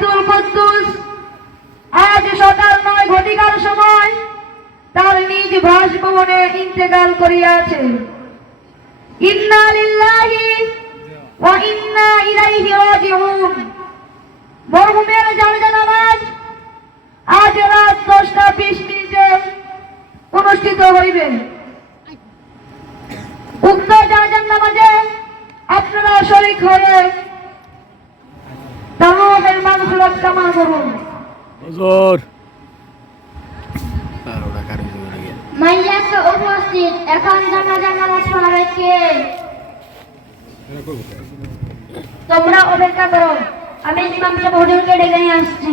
আব্দুল কুদ্দুস আজ সকাল ৯ ঘটিকার সময় তার নিজ বাসভবনে ইন্তেকাল করিয়াছে। ইন্না লিল্লাহি ওয়া ইন্না ইলাইহি রাজিউন। মরহুমের জানাজা নামাজ আজ রাত 10:20 অনুষ্ঠিত হইবে। উক্ত জানাজার নামাজে আপনারা শরীক হয়ে তাওয়াফের মাগফিরাত কামনা করুন। হুজুর মাইয়াকে উপস্থিত, এখন জানাজার নামাজ পড়াবে কে? তোমরা অপেক্ষা করো, আমি ইমাম সাহেব হুজুরকে ডেকে নিয়ে আসছি।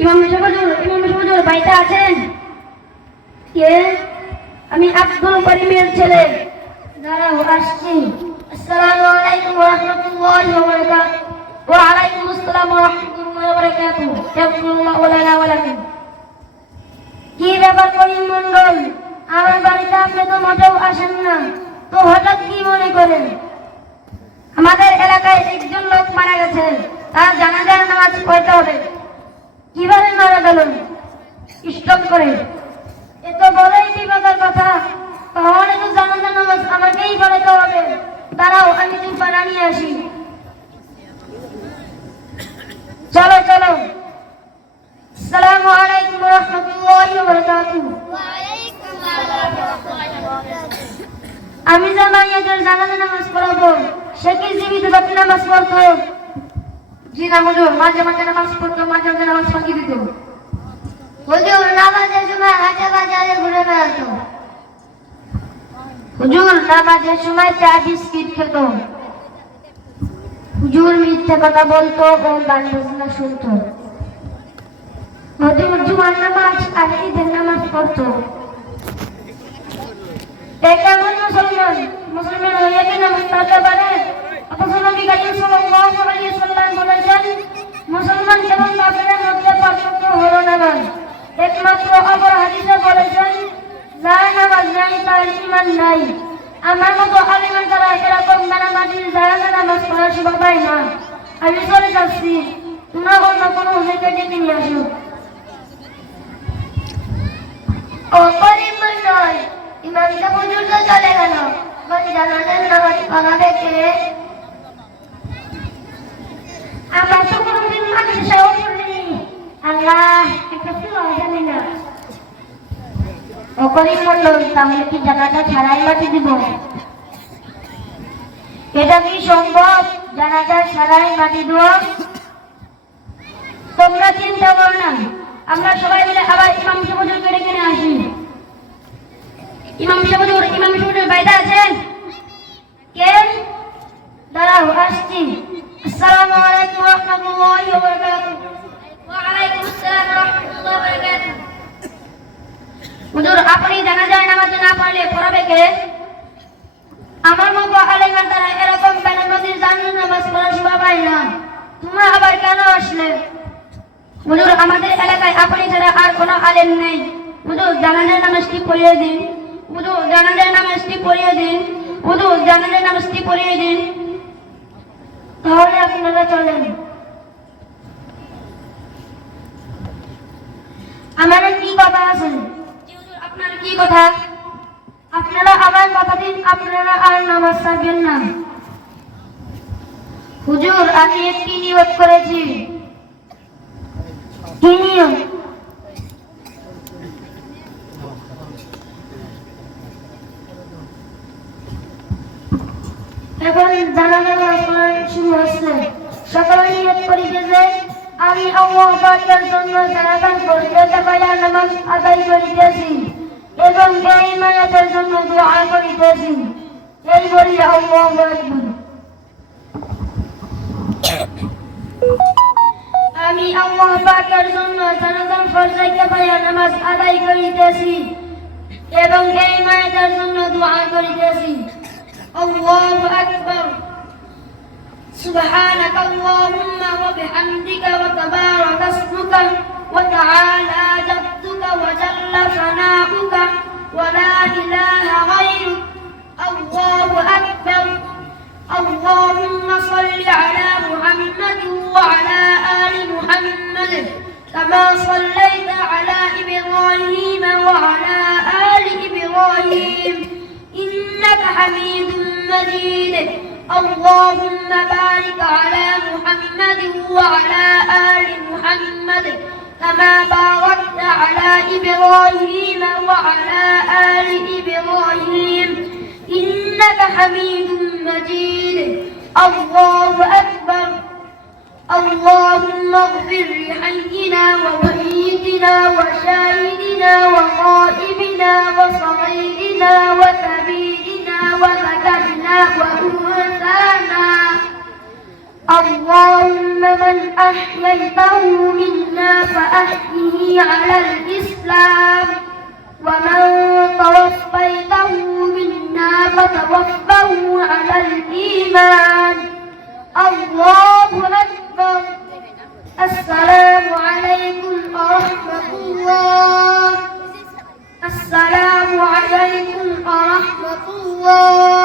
ইমাম সাহেব হুজুর বাড়িতে আছেন? কে? আমি আব্দুল করিমের ছেলে। দাঁড়াও, আসছি। আসসালামু আলাইকুম ওয়া রাহমাতুল্লাহি ওয়া বারাকাতুহু। ওয়া আলাইকুম আসসালাম ওয়া রাহমাতুল্লাহি ওয়া বারাকাতুহু। ইয়াকুল্লাহু লানা ওয়া লাকুম। কি ব্যাপার করিম মণ্ডল, আমার বাড়িতে আপনি তো মোটেও আসেন না, তো হঠাৎ কি মনে করেন? আমাদের এলাকায় একজন লোক মারা গেছে, তার জানাজার নামাজ পড়তে হবে। কিভাবে মারা গেল? স্ট্রোক করে। এ তো বলেই বিপদের কথা, তাহলে তো জানাজার নামাজ আমাকেই পড়াতে হবে। দাঁড়াও, আমি জুব্বা নিয়ে আসি। চলো চলো। আসসালামু আলাইকুম ওয়া রাহমাতুল্লাহি ওয়া বারাকাতুহু। আমি যে মাইয়াদের জানাজা নামাজ পড়াবো, সে কি জীবিত বাকি নামাজ পড়তো? জি না হুজুর, মাঝে মাঝে নামাজ পড়তো, মাঝে মাঝে নামাজ ফাঁকি দিত। হুজুর নামাজের সময় হাটে বাজারে ঘুরে বেড়াতো। হুজুর নামাজের সময় চা বিস্কিট খেত। হুজুর মিথ্যে কথা বলতো ও গান বাজনা শুনতো। হুজুর জুমার নামাজ আর ঈদের নামাজ পড়তো। কেমন মুসলমান? মুসলমান হয়ে কি নামাজ পড়তে পারে? অথচ নবী করিম সাল্লাল্লাহু আলাইহি ওয়াসাল্লাম বলেছেন, মুসলমান এবং কাফেরের মধ্যে পার্থক্য হলো নামাজ। একমাত্র অপর হাদিসে বলেছেন, যার নামাজ নাই তার ঈমান নাই। আমার মতো আলিমের দ্বারা এরকম নামাজির জানাজা নামাজ পড়ার শোভা পায় না। আমি চলে যাচ্ছি, তোমরা অন্য কোনো হুজুরকে ডেকে নিয়ে আসো। ও করিম মণ্ডল, ইমাম সাহেব হুজুর তো চলে গেল, জানাজার নামাজ পড়াবে কে? আমরা তো কোনোদিন মাদ্রাসাও পড়িনি। আল্লাহ, একটা সুরা জানি না। ও করিম মণ্ডল, তাহলে কি জানাজা ছাড়াই মাটি দিব? এটা কি সম্ভব, জানাজা ছাড়াই মাটি দেওয়া? তোমরা চিন্তা করো না, আমরা সবাই মিলে আবার ইমাম সাহেব হুজুরকে ডেকে নিয়ে আসি। ইমাম সাহেব হুজুর বাইরে আছেন? কে? দাঁড়াও, আসছি। আসসালামু আলাইকুম ওয়া রাহমাতুল্লাহি ওয়া বারাকাতুহু। ওয়া আলাইকুম আসসালাম ওয়া রাহমাতুল্লাহি ওয়া বারাকাতুহু। হুজুর, আপনি জানাজার নামাজ না পড়লে পড়াবে কে? আমার মতো আলেমের দ্বারা এরকম বেনামাজির জানাজার নামাজ পড়ার শোভা পায় না। তোমরা আবার কেন আসলে? হুজুর, আমাদের এলাকায় আপনি ছাড়া আর কোনো আলেম নেই। হুজুর, জানাজার নামাজটি পড়িয়ে দিন। হুজুর, জানাজার নামাজটি পড়িয়ে দিন। হুজুর, জানাজার নামাজটি পড়িয়ে দিন। তাহলে আপনারা চলেন। আমার কি কথা আছে? আপনার কি কথা? আপনারা আবার কথা দিন, আপনারা আর নামাজ ছাড়বেন না। হুজুর, আমি একটি নিয়ত করেছি। কি নিয়ত? এখন জানাজা নামাজ শুরু হচ্ছে। সকালে নিয়ত করিতে যে আমি আল্লাহ পাকের জন্য জানাজার ফরজ পায়া নামাজ আদায় করিতেছি এবং এই মায়াতের জন্য দোয়া করিতেছি। এই বলি আল্লাহু আকবার। আমি আল্লাহ পাকের জন্য জানাজার ফরজ পায়া নামাজ আদায় করিতেছি এবং এই মায়াতের জন্য দোয়া করিতেছি। আল্লাহু আকবার। سبحانك اللهم وبحمدك وتبارك اسمك وتعالى جدك وجل ثناؤك ولا إله غيرك. الله أكبر. اللهم كما صليت على إبراهيم وعلى آل إبراهيم إنك حميد مجيد اللهم بارك على محمد وعلى آل محمد كما باركت على إبراهيم وعلى آل إبراهيم إنك حميد مجيد الله أكبر اللهم اغفر لحينا وميتنا وشاهدنا وغائبنا وصغيرنا وكبيرنا وذكرنا وأنثانا اللهم من أحييته منا فأحيه على الإسلام ومن توفيته منا فتوفه على الإيمان الله أكبر السلام عليكم ورحمة الله السلام عليكم ورحمة الله